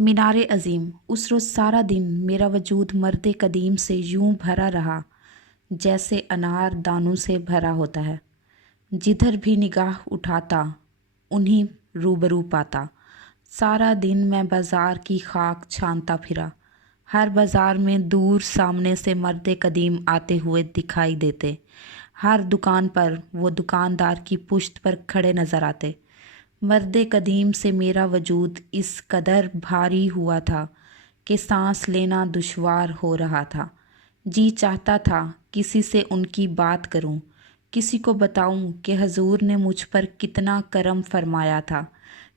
मीनार अज़ीम। उस रोज़ सारा दिन मेरा वजूद मर्द कदीम से यूं भरा रहा जैसे अनार दानों से भरा होता है। जिधर भी निगाह उठाता उन्हीं रूबरू पाता। सारा दिन मैं बाज़ार की खाक छानता फिरा। हर बाज़ार में दूर सामने से मर्द कदीम आते हुए दिखाई देते। हर दुकान पर वो दुकानदार की पुश्त पर खड़े नज़र आते। मर्द कदीम से मेरा वजूद इस कदर भारी हुआ था कि सांस लेना दुश्वार हो रहा था। जी चाहता था किसी से उनकी बात करूं, किसी को बताऊं कि हजूर ने मुझ पर कितना करम फरमाया था,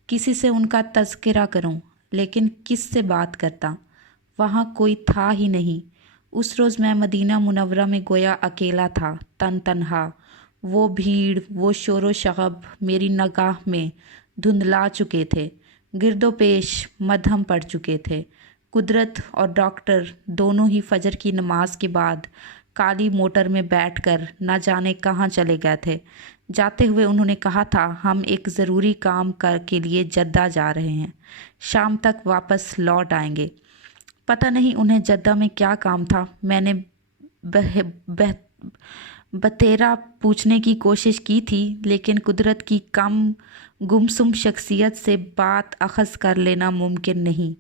किसी से उनका तज़किरा करूं, लेकिन किस से बात करता। वहाँ कोई था ही नहीं। उस रोज़ मैं मदीना मुनव्वरा में गोया अकेला था, तन तन्हा। वो भीड़, वो शोर व शगब मेरी निगाह में धुंधला चुके थे। गिरदो पेश मध्यम पड़ चुके थे। कुदरत और डॉक्टर दोनों ही फजर की नमाज के बाद काली मोटर में बैठकर न जाने कहाँ चले गए थे। जाते हुए उन्होंने कहा था, हम एक ज़रूरी काम के लिए जद्दा जा रहे हैं, शाम तक वापस लौट आएंगे। पता नहीं उन्हें जद्दा में क्या काम था। मैंने बतेरा पूछने की कोशिश की थी, लेकिन कुदरत की कम गुमसुम शख्सियत से बात अखज़ कर लेना मुमकिन नहीं।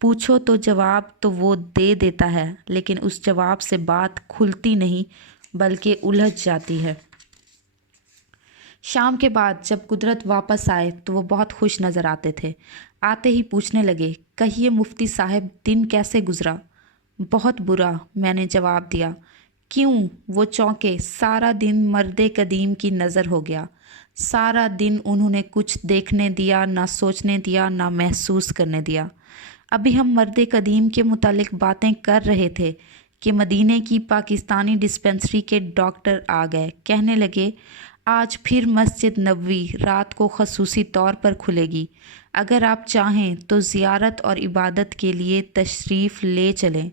पूछो तो जवाब तो वो दे देता है, लेकिन उस जवाब से बात खुलती नहीं बल्कि उलझ जाती है। शाम के बाद जब कुदरत वापस आए तो वो बहुत खुश नज़र आते थे। आते ही पूछने लगे, कहिए मुफ्ती साहब, दिन कैसे गुज़रा? बहुत बुरा, मैंने जवाब दिया। क्यों? वो चौंके। सारा दिन मर्द कदीम की नज़र हो गया। सारा दिन उन्होंने कुछ देखने दिया, ना सोचने दिया, ना महसूस करने दिया। अभी हम मर्द कदीम के मुतालिक बातें कर रहे थे कि मदीने की पाकिस्तानी डिस्पेंसरी के डॉक्टर आ गए। कहने लगे, आज फिर मस्जिद नबवी रात को खसूसी तौर पर खुलेगी। अगर आप चाहें तो ज़ियारत और इबादत के लिए तशरीफ़ ले चलें।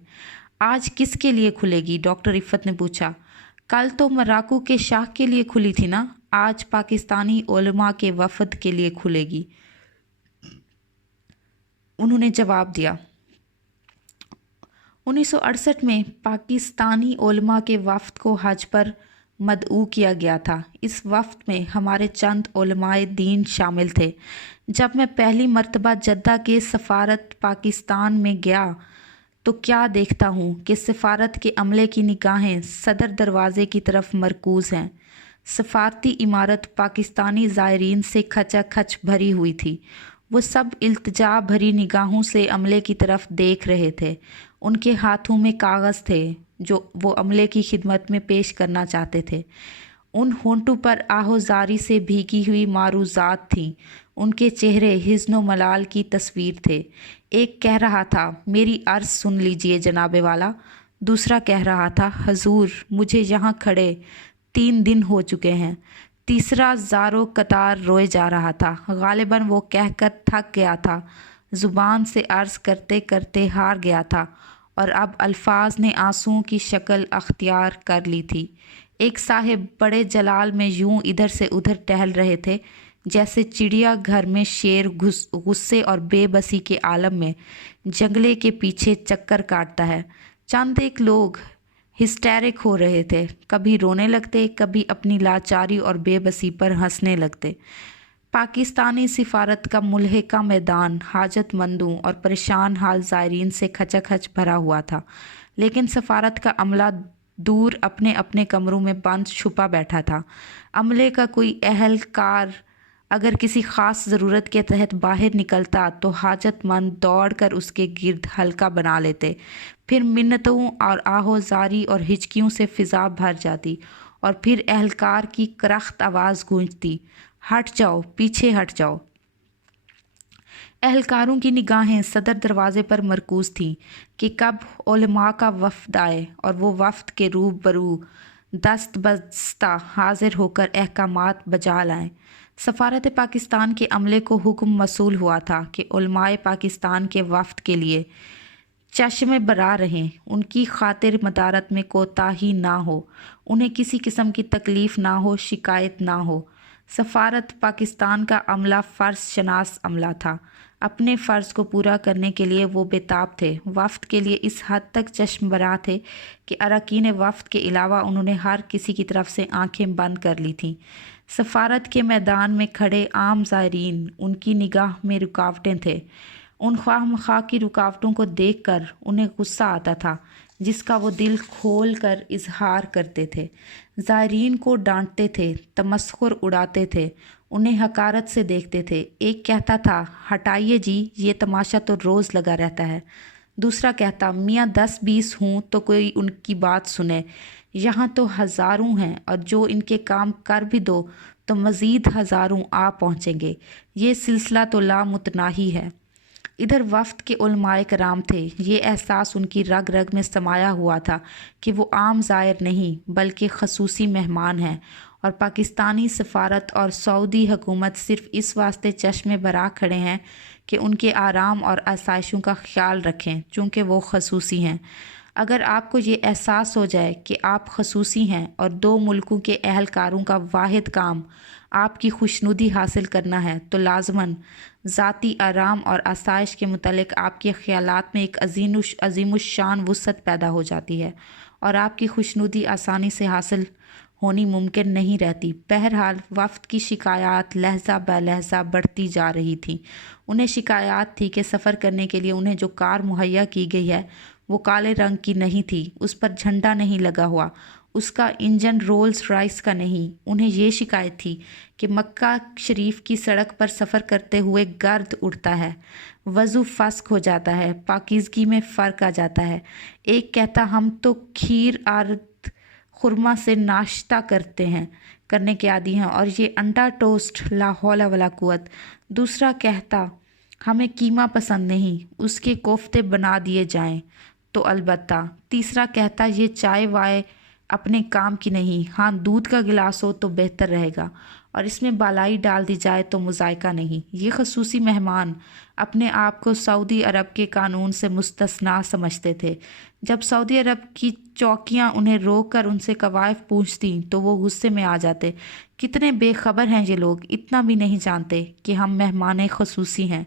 आज किसके लिए खुलेगी? डॉक्टर इफ़्फ़त ने पूछा। कल तो मराकू के शाह के लिए खुली थी ना, आज पाकिस्तानी उलमा के वफ़द के लिए खुलेगी, उन्होंने जवाब दिया। 1968 में पाकिस्तानी उलमा के वफ़द को हज पर मदऊ किया गया था। इस वफ़द में हमारे चंद उलमाए दीन शामिल थे। जब मैं पहली मर्तबा जद्दा के सफ़ारत पाकिस्तान में गया तो क्या देखता हूँ कि सफ़ारत के अमले की निगाहें सदर दरवाज़े की तरफ मरकूज़ हैं। सफ़ारती इमारत पाकिस्तानी ज़ायरीन से खचाखच भरी हुई थी। वो सब इल्तिजा भरी निगाहों से अमले की तरफ देख रहे थे। उनके हाथों में कागज़ थे जो वो अमले की खिदमत में पेश करना चाहते थे। उन होंठों पर आहोजारी से भीगी हुई मारूज़ात थीं। उनके चेहरे हिज़्न व मलाल की तस्वीर थे। एक कह रहा था, मेरी अर्ज़ सुन लीजिए जनाबे वाला। दूसरा कह रहा था, हजूर मुझे यहाँ खड़े 3 दिन हो चुके हैं। तीसरा ज़ारो कतार रोए जा रहा था। गालिबन वो कहकर थक गया था, ज़ुबान से अर्ज़ करते करते हार गया था और अब अल्फाज ने आंसुओं की शक्ल अख्तियार कर ली थी। एक साहिब बड़े जलाल में यूं इधर से उधर टहल रहे थे जैसे चिड़िया घर में शेर गुस्से और बेबसी के आलम में जंगले के पीछे चक्कर काटता है। चंद एक लोग हिस्टेरिक हो रहे थे, कभी रोने लगते, कभी अपनी लाचारी और बेबसी पर हंसने लगते। पाकिस्तानी सिफारत का मुल्हिका मैदान हाजतमंदों और परेशान हाल ज़ायरीन से खचाखच भरा हुआ था, लेकिन सफारत का अमला दूर अपने अपने कमरों में बंद छुपा बैठा था। अमले का कोई अहलकार अगर किसी ख़ास ज़रूरत के तहत बाहर निकलता तो हाजतमंद दौड़कर उसके गिर्द हल्का बना लेते। फिर मिन्नतों और आहोजारी और हिचकियों से फ़िज़ा भर जाती और फिर अहलकार की करख्त आवाज़ गूंजती, हट जाओ, पीछे हट जाओ। अहलकारों की निगाहें सदर दरवाज़े पर मरकूज़ थीं कि कब उलमा का वफ़द आए और वो वफ़द के रूबरू दस्त बस्ता हाजिर होकर अहकामात बजा लाएं। सफ़ारत पाकिस्तान के अमले को हुक्म मसूल हुआ था कि उलमाए पाकिस्तान के वफ़द के लिए चश्मे बरा रहें, उनकी खातिर मदारत में कोताही ना हो, उन्हें किसी किस्म की तकलीफ़ ना हो, शिकायत ना हो। सफ़ारत पाकिस्तान का अमला फ़र्ज शनास अमला था। اپنے فرض کو پورا کرنے کے لیے وہ بےتاب تھے۔ وفد کے لیے اس حد تک چشم برا تھے کہ اراکین وفد کے علاوہ انہوں نے ہر کسی کی طرف سے آنکھیں بند کر لی تھیں۔ سفارت کے میدان میں کھڑے عام زائرین ان کی نگاہ میں رکاوٹیں تھے۔ ان خواہ مخواہ کی رکاوٹوں کو دیکھ کر انہیں غصہ آتا تھا، جس کا وہ دل کھول کر اظہار کرتے تھے۔ زائرین کو ڈانٹتے تھے، تمسخر اڑاتے تھے، انہیں حقارت سے دیکھتے تھے۔ ایک کہتا تھا، ہٹائیے جی، یہ تماشا تو روز لگا رہتا ہے۔ دوسرا کہتا، میاں 10-20 ہوں تو کوئی ان کی بات سنے، یہاں تو ہزاروں ہیں، اور جو ان کے کام کر بھی دو تو مزید ہزاروں آ پہنچیں گے۔ یہ سلسلہ تو لامتناہی ہے۔ ادھر وفد کے علماء کرام تھے۔ یہ احساس ان کی رگ رگ میں سمایا ہوا تھا کہ وہ عام زائر نہیں بلکہ خصوصی مہمان ہیں، اور پاکستانی سفارت اور سعودی حکومت صرف اس واسطے چشم برا کھڑے ہیں کہ ان کے آرام اور آسائشوں کا خیال رکھیں، چونکہ وہ خصوصی ہیں۔ اگر آپ کو یہ احساس ہو جائے کہ آپ خصوصی ہیں اور 2 ملکوں کے اہلکاروں کا واحد کام آپ کی خوشنودی حاصل کرنا ہے، تو لازماً ذاتی آرام اور آسائش کے متعلق آپ کے خیالات میں ایک عظیم الشان وسعت پیدا ہو جاتی ہے، اور آپ کی خوشنودی آسانی سے حاصل ہونی ممکن نہیں رہتی۔ بہرحال وفد کی شکایات لہجہ بہ لہجہ بڑھتی جا رہی تھیں۔ انہیں شکایات تھی کہ سفر کرنے کے لیے انہیں جو کار مہیا کی گئی ہے وہ کالے رنگ کی نہیں تھی، اس پر جھنڈا نہیں لگا ہوا، اس کا انجن رولز رائس کا نہیں۔ انہیں یہ شکایت تھی کہ مکہ شریف کی سڑک پر سفر کرتے ہوئے گرد اڑتا ہے، وضو فسق ہو جاتا ہے، پاکیزگی میں فرق آ جاتا ہے۔ ایک کہتا، ہم تو کھیر آرد خرما سے ناشتہ کرنے کے عادی ہیں، اور یہ انڈا ٹوسٹ لا حول ولا قوت۔ دوسرا کہتا، ہمیں قیمہ پسند نہیں، اس کے کوفتے بنا دیے جائیں تو البتہ۔ تیسرا کہتا، یہ چائے وائے اپنے کام کی نہیں، ہاں دودھ کا گلاس ہو تو بہتر رہے گا، اور اس میں بالائی ڈال دی جائے تو مذائقہ نہیں۔ یہ خصوصی مہمان اپنے آپ کو سعودی عرب کے قانون سے مستثنیٰ سمجھتے تھے۔ جب سعودی عرب کی چوکیاں انہیں روک کر ان سے کوائف پوچھتیں تو وہ غصے میں آ جاتے۔ کتنے بے خبر ہیں یہ لوگ، اتنا بھی نہیں جانتے کہ ہم مہمان خصوصی ہیں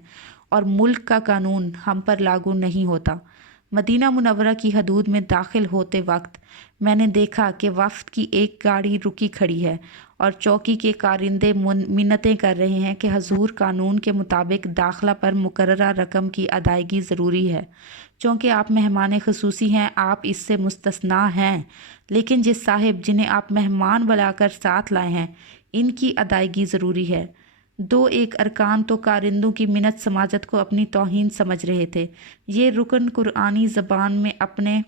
اور ملک کا قانون ہم پر لاگو نہیں ہوتا۔ مدینہ منورہ کی حدود میں داخل ہوتے وقت میں نے دیکھا کہ وفد کی ایک گاڑی رکی کھڑی ہے، اور چوکی کے کارندے منتیں کر رہے ہیں کہ حضور قانون کے مطابق داخلہ پر مقررہ رقم کی ادائیگی ضروری ہے۔ چونکہ آپ مہمان خصوصی ہیں، آپ اس سے مستثنیٰ ہیں، لیکن جس صاحب جنہیں آپ مہمان بلا کر ساتھ لائے ہیں، ان کی ادائیگی ضروری ہے۔ 2-1 ارکان تو کارندوں کی منت سماجت کو اپنی توہین سمجھ رہے تھے۔ یہ رکن قرآنی زبان میں اپنے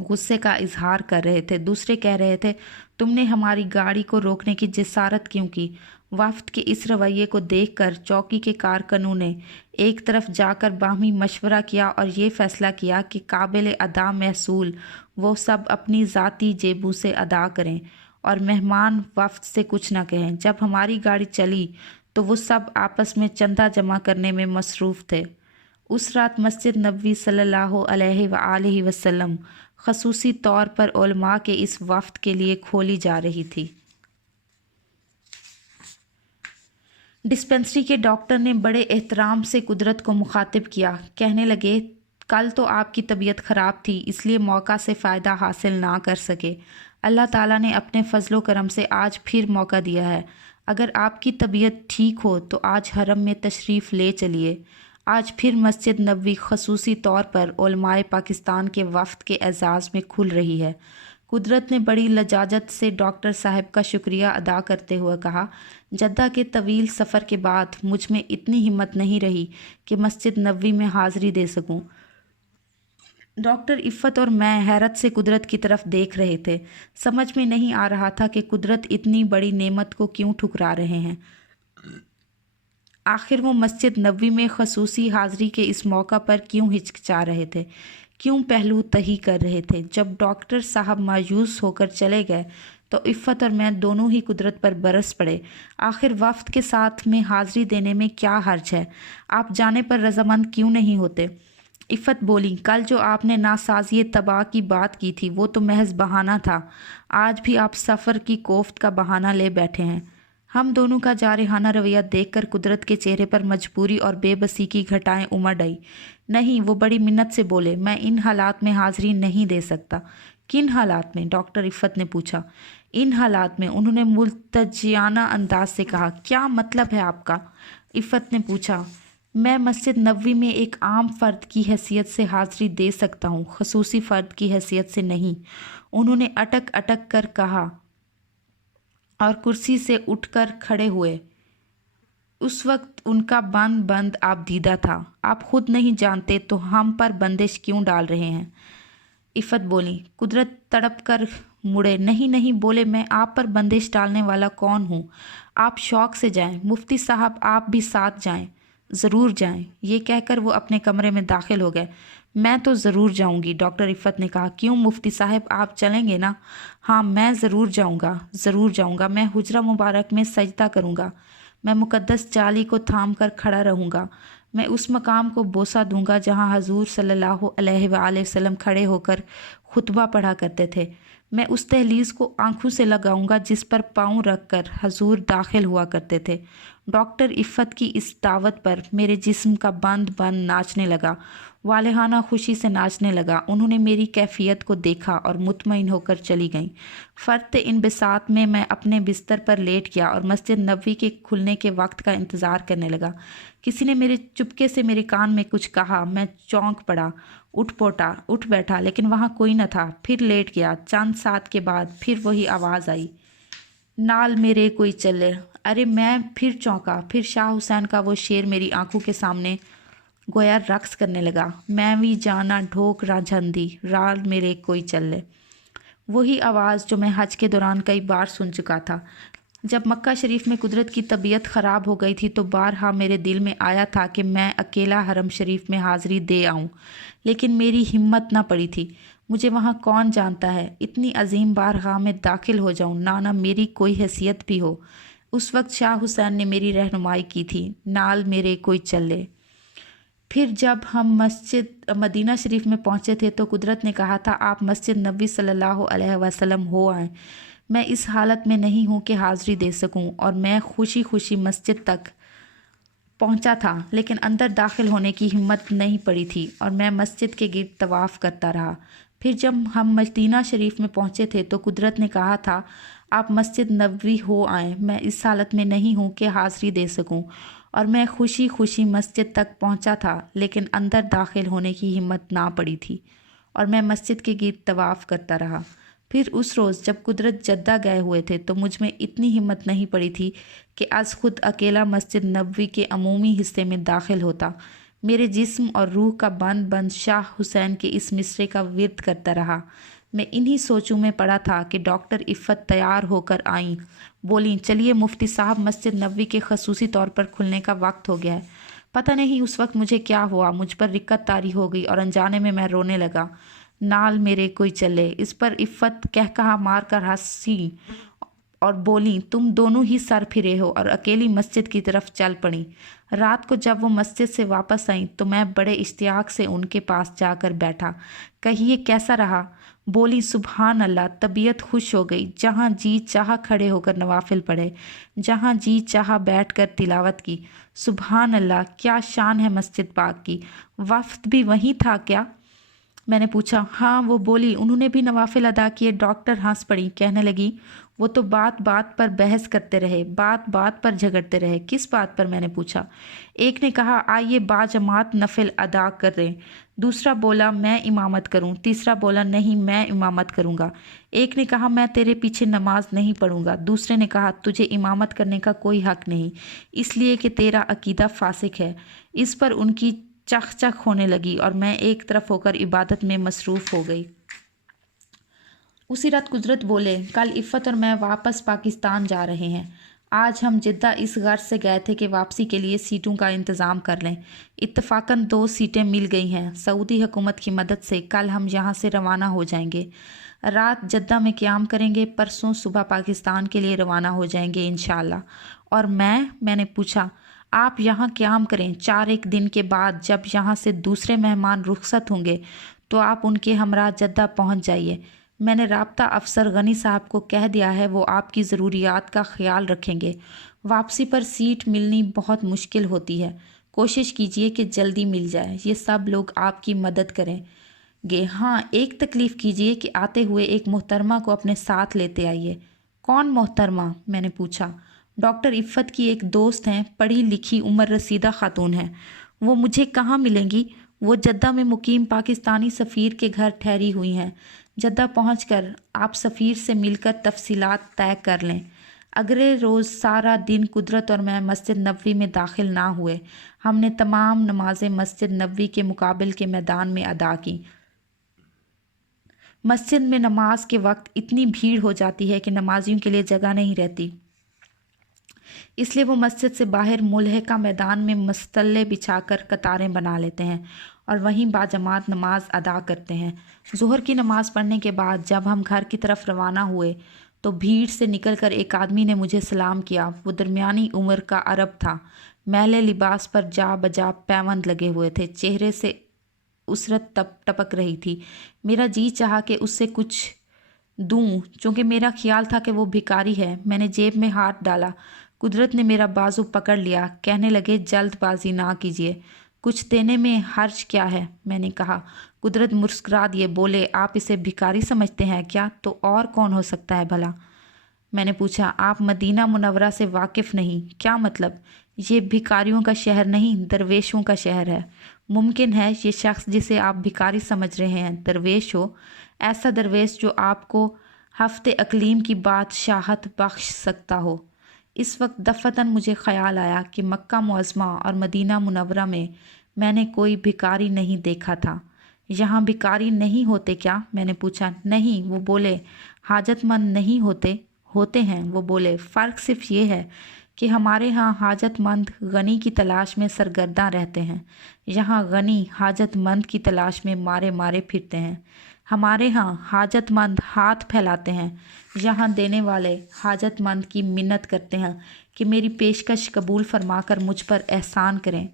غصے کا اظہار کر رہے تھے۔ دوسرے کہہ رہے تھے، تم نے ہماری گاڑی کو روکنے کی جسارت کیوں کی؟ وفد کے اس رویے کو دیکھ کر چوکی کے کارکنوں نے ایک طرف جا کر باہمی مشورہ کیا اور یہ فیصلہ کیا کہ قابل ادا محصول وہ سب اپنی ذاتی جیبوں سے ادا کریں اور مہمان وفد سے کچھ نہ کہیں۔ جب ہماری گاڑی چلی تو وہ سب آپس میں چندہ جمع کرنے میں مصروف تھے۔ اس رات مسجد نبوی صلی اللہ علیہ وآلہ وسلم خصوصی طور پر علماء کے اس وفد کے لیے کھولی جا رہی تھی۔ ڈسپنسری کے ڈاکٹر نے بڑے احترام سے قدرت کو مخاطب کیا، کہنے لگے، کل تو آپ کی طبیعت خراب تھی، اس لیے موقع سے فائدہ حاصل نہ کر سکے۔ اللہ تعالیٰ نے اپنے فضل و کرم سے آج پھر موقع دیا ہے۔ اگر آپ کی طبیعت ٹھیک ہو تو آج حرم میں تشریف لے چلیے۔ آج پھر مسجد نبوی خصوصی طور پر علماء پاکستان کے وفد کے اعزاز میں کھل رہی ہے۔ قدرت نے بڑی لجاجت سے ڈاکٹر صاحب کا شکریہ ادا کرتے ہوئے کہا، جدہ کے طویل سفر کے بعد مجھ میں اتنی ہمت نہیں رہی کہ مسجد نبوی میں حاضری دے سکوں۔ ڈاکٹر عفت اور میں حیرت سے قدرت کی طرف دیکھ رہے تھے۔ سمجھ میں نہیں آ رہا تھا کہ قدرت اتنی بڑی نعمت کو کیوں ٹھکرا رہے ہیں۔ آخر وہ مسجد نبوی میں خصوصی حاضری کے اس موقع پر کیوں ہچکچا رہے تھے، کیوں پہلو تہی کر رہے تھے؟ جب ڈاکٹر صاحب مایوس ہو کر چلے گئے تو عفت اور میں دونوں ہی قدرت پر برس پڑے۔ آخر وفد کے ساتھ میں حاضری دینے میں کیا حرج ہے؟ آپ جانے پر رضامند کیوں نہیں ہوتے؟ عفت بولی، کل جو آپ نے ناسازی طبع کی بات کی تھی وہ تو محض بہانہ تھا، آج بھی آپ سفر کی کوفت کا بہانہ لے بیٹھے ہیں۔ हम दोनों का जारहाना रवैया देखकर कुदरत के चेहरे पर मजबूरी और बेबसी की घटाएं उमड़ आई। नहीं, वो बड़ी मिन्नत से बोले, मैं इन हालात में हाजिरी नहीं दे सकता। किन हालात में? डॉक्टर इफ़्फ़त ने पूछा। इन हालात में, उन्होंने मुल्तजियाना अंदाज से कहा। क्या मतलब है आपका? इफ़्फ़त ने पूछा। मैं मस्जिद नबवी में एक आम फ़र्द की हैसियत से हाज़िरी दे सकता हूँ, ख़ुसूसी फ़र्द की हैसियत से नहीं। उन्होंने अटक अटक कर कहा और कुर्सी से उठकर खड़े हुए। उस वक्त उनका बंद बंद आप दीदा था। आप खुद नहीं जानते तो हम पर बंदिश क्यों डाल रहे हैं? इफ़्फ़त बोली। कुदरत तड़प कर मुड़े। नहीं नहीं, बोले, मैं आप पर बंदिश डालने वाला कौन हूँ? आप शौक़ से जाएं। मुफ्ती साहब, आप भी साथ जाएं। ज़रूर जाएं। ये कहकर वो अपने कमरे में दाखिल हो गए। मैं तो ज़रूर जाऊंगी, डॉक्टर इफ़्फ़त ने कहा। क्यों मुफ्ती साहब, आप चलेंगे ना? हाँ, मैं ज़रूर जाऊंगा, ज़रूर जाऊंगा। मैं हुजरा मुबारक में सजदा करूंगा। मैं मुक़द्दस जाली को थाम कर खड़ा रहूँगा। मैं उस मकाम को बोसा दूंगा जहाँ हजूर सल्लल्लाहु अलैहि वसल्लम खड़े होकर खुतबा पढ़ा करते थे। मैं उस दहलीज़ को आंखों से लगाऊंगा जिस पर पाँव रख कर हजूर दाखिल हुआ करते थे। डॉक्टर इफ़्फ़त की इस दावत पर मेरे जिस्म का बंद बंद नाचने लगा, वालेहाना खुशी से नाचने लगा। उन्होंने मेरी कैफियत को देखा और मुतमईन होकर चली गईं। फ़र्त इन बिसात में मैं अपने बिस्तर पर लेट गया और मस्जिद नबवी के खुलने के वक्त का इंतज़ार करने लगा। किसी ने मेरे चुपके से मेरे कान में कुछ कहा। मैं चौंक पड़ा, उठ बैठा, लेकिन वहाँ कोई न था। फिर लेट गया। चंद साथ के बाद फिर वही आवाज़ आई, नाल मेरे कोई चले। अरे, मैं फिर चौंका। फिर शाह हुसैन का वो शेर मेरी आंखों के सामने गोया रक्स करने लगा। मैं भी जाना ढोक राझंदी, राल मेरे कोई चले। वही आवाज़ जो मैं हज के दौरान कई बार सुन चुका था। जब मक्का शरीफ में कुदरत की तबीयत ख़राब हो गई थी तो बारहा मेरे दिल में आया था कि मैं अकेला हरम शरीफ में हाज़िरी दे आऊं, लेकिन मेरी हिम्मत ना पड़ी थी। मुझे वहाँ कौन जानता है, इतनी अजीम बारगाह में दाखिल हो जाऊं, ना मेरी कोई हैसियत भी हो। उस वक्त शाह हुसैन ने मेरी रहनुमाई की थी, नाल मेरे कोई चले। फिर जब हम मस्जिद मदीना शरीफ में पहुँचे थे तो कुदरत ने कहा था, आप मस्जिद नबी सल्लल्लाहु अलैहि वसल्लम हो आए। मैं इस हालत में नहीं हूँ कि हाज़िरी दे सकूँ, और मैं खुशी खुशी मस्जिद तक पहुँचा था, लेकिन अंदर दाखिल होने की हिम्मत नहीं पड़ी थी और मैं मस्जिद के गिर्द तवाफ़ करता रहा। फिर जब हम मदीना शरीफ में पहुँचे थे तो कुदरत ने कहा था, आप मस्जिद नबवी हो आए। मैं इस हालत में नहीं हूँ कि हाज़िरी दे सकूँ, और मैं खुशी खुशी मस्जिद तक पहुँचा था, लेकिन अंदर दाखिल होने की हिम्मत ना पड़ी थी और मैं मस्जिद के गिर्द तवाफ़ करता रहा। फिर उस रोज़ जब कुदरत जद्दा गए हुए थे तो मुझ में इतनी हिम्मत नहीं पड़ी थी कि आज खुद अकेला मस्जिद नबवी के अमूमी हिस्से में दाखिल होता। मेरे जिस्म और रूह का बंद बंद शाह हुसैन के इस मिसरे का विर्द करता रहा। मैं इन्हीं सोचों में पड़ा था कि डॉक्टर इफ़्फ़त तैयार होकर आईं। बोली, चलिए मुफ्ती साहब, मस्जिद नबवी के खसूसी तौर पर खुलने का वक्त हो गया है। पता नहीं उस वक्त मुझे क्या हुआ, मुझ पर रिक्कत तारी हो गई और अनजाने में मैं रोने लगा। नाल मेरे कोई चले। इस पर इफ़्फ़त कहकहा मार कर हंसी और बोली, तुम दोनों ही सर फिरे हो, और अकेली मस्जिद की तरफ चल पड़ी। रात को जब वो मस्जिद से वापस आई तो मैं बड़े इश्तियाक से उनके पास जाकर बैठा। कहिए कैसा रहा? बोली, सुबहान अल्लाह, तबीयत खुश हो गई। जहाँ जी चाह खड़े होकर नवाफिल पढ़े, जहाँ जी चाह बैठ कर तिलावत की। सुबहान अल्लाह, क्या शान है मस्जिद पाक की। वफ्द भी वहीं था क्या? मैंने पूछा। हाँ, वो बोली, उन्होंने भी नवाफिल अदा किए। डॉक्टर हंस पड़ी, कहने लगी, वो तो बात बात पर बहस करते रहे, बात बात पर झगड़ते रहे। किस बात पर? मैंने पूछा। एक ने कहा, आइए बाजमात नफिल अदा कर रहे। दूसरा बोला, मैं इमामत करूं। तीसरा बोला, नहीं, मैं इमामत करूंगा। एक ने कहा, मैं तेरे पीछे नमाज नहीं पढ़ूंगा। दूसरे ने कहा, तुझे इमामत करने का कोई हक नहीं, इसलिए कि तेरा अकीदा फासिक है। इस पर उनकी चख चख होने लगी और मैं एक तरफ होकर इबादत में मसरूफ़ हो गई। उसी रात कुदरत बोले, कल इफ़्फ़त और मैं वापस पाकिस्तान जा रहे हैं। आज हम जिद्दा इस गर्ज से गए थे कि वापसी के लिए सीटों का इंतज़ाम कर लें। इत्तफाकन 2 सीटें मिल गई हैं। सऊदी हुकूमत की मदद से कल हम यहाँ से रवाना हो जाएंगे। रात जद्दा में क़याम करेंगे, परसों सुबह पाकिस्तान के लिए रवाना हो जाएंगे इंशाअल्लाह। और मैंने पूछा, आप यहाँ क़याम करें। 4 दिन के बाद जब यहाँ से दूसरे मेहमान रुखसत होंगे तो आप उनके हमरा जद्दा पहुँच जाइए। میں نے رابطہ افسر غنی صاحب کو کہہ دیا ہے، وہ آپ کی ضروریات کا خیال رکھیں گے۔ واپسی پر سیٹ ملنی بہت مشکل ہوتی ہے، کوشش کیجیے کہ جلدی مل جائے۔ یہ سب لوگ آپ کی مدد کریں گے۔ ہاں، ایک تکلیف کیجیے کہ آتے ہوئے ایک محترمہ کو اپنے ساتھ لیتے آئیے۔ کون محترمہ؟ میں نے پوچھا۔ ڈاکٹر عفت کی ایک دوست ہیں، پڑھی لکھی عمر رسیدہ خاتون ہیں۔ وہ مجھے کہاں ملیں گی؟ وہ جدہ میں مقیم پاکستانی سفیر کے گھر ٹھہری ہوئی ہیں۔ جدہ پہنچ کر آپ سفیر سے مل کر تفصیلات طے کر لیں۔ اگلے روز سارا دن قدرت اور میں مسجد نبوی میں داخل نہ ہوئے۔ ہم نے تمام نمازیں مسجد نبوی کے مقابل کے میدان میں ادا کی۔ مسجد میں نماز کے وقت اتنی بھیڑ ہو جاتی ہے کہ نمازیوں کے لیے جگہ نہیں رہتی، اس لیے وہ مسجد سے باہر ملحقہ میدان میں مصطلے بچھا کر قطاریں بنا لیتے ہیں اور وہیں باجماعت نماز ادا کرتے ہیں۔ ظہر کی نماز پڑھنے کے بعد جب ہم گھر کی طرف روانہ ہوئے تو بھیڑ سے نکل کر ایک آدمی نے مجھے سلام کیا۔ وہ درمیانی عمر کا عرب تھا، میلے لباس پر جا بجا پیوند لگے ہوئے تھے، چہرے سے اسرت ٹپک رہی تھی۔ میرا جی چاہا کہ اس سے کچھ دوں، چونکہ میرا خیال تھا کہ وہ بھکاری ہے۔ میں نے جیب میں ہاتھ ڈالا، قدرت نے میرا بازو پکڑ لیا، کہنے لگے جلد بازی نہ کیجیے، کچھ دینے میں حرج کیا ہے؟ میں نے کہا۔ قدرت مسکرا دیے، بولے آپ اسے بھکاری سمجھتے ہیں کیا؟ تو اور کون ہو سکتا ہے بھلا؟ میں نے پوچھا۔ آپ مدینہ منورہ سے واقف نہیں؟ کیا مطلب؟ یہ بھکاریوں کا شہر نہیں، درویشوں کا شہر ہے۔ ممکن ہے یہ شخص جسے آپ بھکاری سمجھ رہے ہیں درویش ہو، ایسا درویش جو آپ کو ہفت اقلیم کی بادشاہت بخش سکتا ہو۔ اس وقت دفعتاً مجھے خیال آیا کہ مکہ معظمہ اور مدینہ منورہ میں نے کوئی بھکاری نہیں دیکھا تھا۔ یہاں بھکاری نہیں ہوتے کیا؟ میں نے پوچھا۔ نہیں، وہ بولے، حاجت مند نہیں ہوتے ہیں۔ وہ بولے، فرق صرف یہ ہے کہ ہمارے ہاں حاجت مند غنی کی تلاش میں سرگرداں رہتے ہیں، یہاں غنی حاجت مند کی تلاش میں مارے مارے پھرتے ہیں۔ ہمارے ہاں حاجت مند ہاتھ پھیلاتے ہیں، یہاں دینے والے حاجت مند کی منت کرتے ہیں کہ میری پیشکش قبول فرما کر مجھ پر احسان کریں۔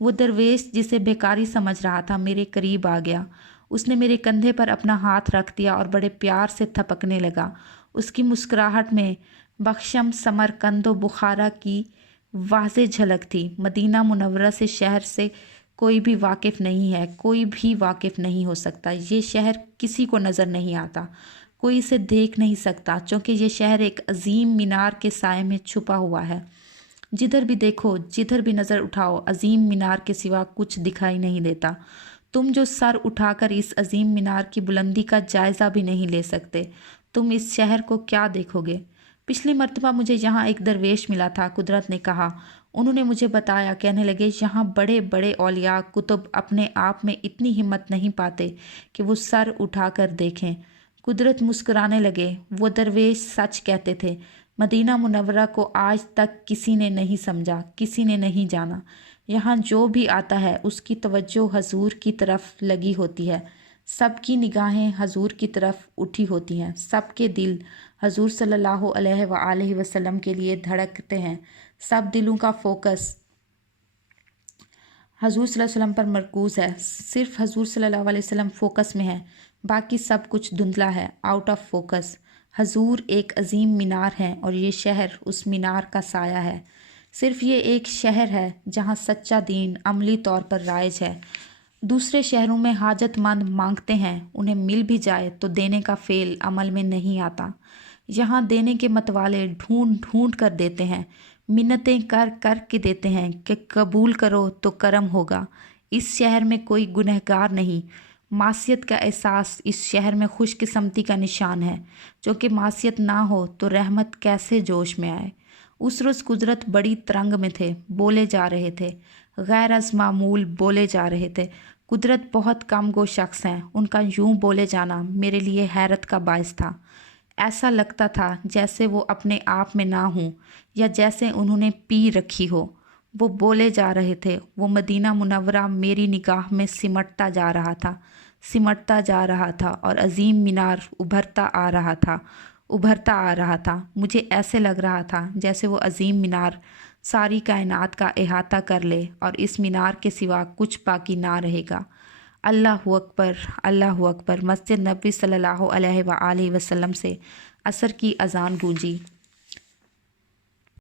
وہ درویش جسے بیکاری سمجھ رہا تھا میرے قریب آ گیا۔ اس نے میرے کندھے پر اپنا ہاتھ رکھ دیا اور بڑے پیار سے تھپکنے لگا۔ اس کی مسکراہٹ میں بخشم، سمرقند و بخارا کی واضح جھلک تھی۔ مدینہ منورہ سے شہر سے کوئی بھی واقف نہیں ہے، کوئی بھی واقف نہیں ہو سکتا۔ یہ شہر کسی کو نظر نہیں آتا، کوئی اسے دیکھ نہیں سکتا، چونکہ یہ شہر ایک عظیم مینار کے سائے میں چھپا ہوا ہے۔ جدھر بھی دیکھو، جدھر بھی نظر اٹھاؤ، عظیم مینار کے سوا کچھ دکھائی نہیں دیتا۔ تم جو سر اٹھا کر اس عظیم مینار کی بلندی کا جائزہ بھی نہیں لے سکتے، تم اس شہر کو کیا دیکھو گے؟ پچھلی مرتبہ مجھے یہاں ایک درویش ملا تھا، قدرت نے کہا۔ انہوں نے مجھے بتایا، کہنے لگے یہاں بڑے بڑے اولیاء کتب اپنے آپ میں اتنی ہمت نہیں پاتے کہ وہ سر اٹھا کر دیکھیں۔ قدرت مسکرانے لگے۔ وہ درویش سچ کہتے تھے۔ مدینہ منورہ کو آج تک کسی نے نہیں سمجھا، کسی نے نہیں جانا۔ یہاں جو بھی آتا ہے اس کی توجہ حضور کی طرف لگی ہوتی ہے، سب کی نگاہیں حضور کی طرف اٹھی ہوتی ہیں، سب کے دل حضور صلی اللہ علیہ وآلہ وسلم کے لیے دھڑکتے ہیں، سب دلوں کا فوکس حضور صلی اللہ علیہ وسلم پر مرکوز ہے۔ صرف حضور صلی اللہ علیہ وسلم فوکس میں ہے، باقی سب کچھ دھندلا ہے، آؤٹ آف فوکس۔ حضور ایک عظیم مینار ہے اور یہ شہر اس مینار کا سایہ ہے۔ صرف یہ ایک شہر ہے جہاں سچا دین عملی طور پر رائج ہے۔ دوسرے شہروں میں حاجت مند مانگتے ہیں، انہیں مل بھی جائے تو دینے کا فعل عمل میں نہیں آتا۔ یہاں دینے کے متوالے ڈھونڈ ڈھونڈ کر دیتے ہیں، منتیں کر کر کے دیتے ہیں کہ قبول کرو تو کرم ہوگا۔ اس شہر میں کوئی گنہگار نہیں۔ معصیت کا احساس اس شہر میں خوش قسمتی کا نشان ہے، چونکہ معصیت نہ ہو تو رحمت کیسے جوش میں آئے۔ اس روز قدرت بڑی ترنگ میں تھے، بولے جا رہے تھے، غیر از معمول بولے جا رہے تھے۔ قدرت بہت کم گو شخص ہیں، ان کا یوں بولے جانا میرے لیے حیرت کا باعث تھا۔ ایسا لگتا تھا جیسے وہ اپنے آپ میں نہ ہوں یا جیسے انہوں نے پی رکھی ہو۔ وہ بولے جا رہے تھے، وہ مدینہ منورہ میری نگاہ میں سمٹتا جا رہا تھا، سمٹتا جا رہا تھا، اور عظیم مینار ابھرتا آ رہا تھا، ابھرتا آ رہا تھا۔ مجھے ایسے لگ رہا تھا جیسے وہ عظیم مینار ساری کائنات کا احاطہ کر لے اور اس مینار کے سوا کچھ باقی نہ رہے گا۔ اللہ اکبر، اللہ اکبر۔ مسجد نبوی صلی اللہ علیہ وآلہ وسلم سے عصر کی اذان گونجی۔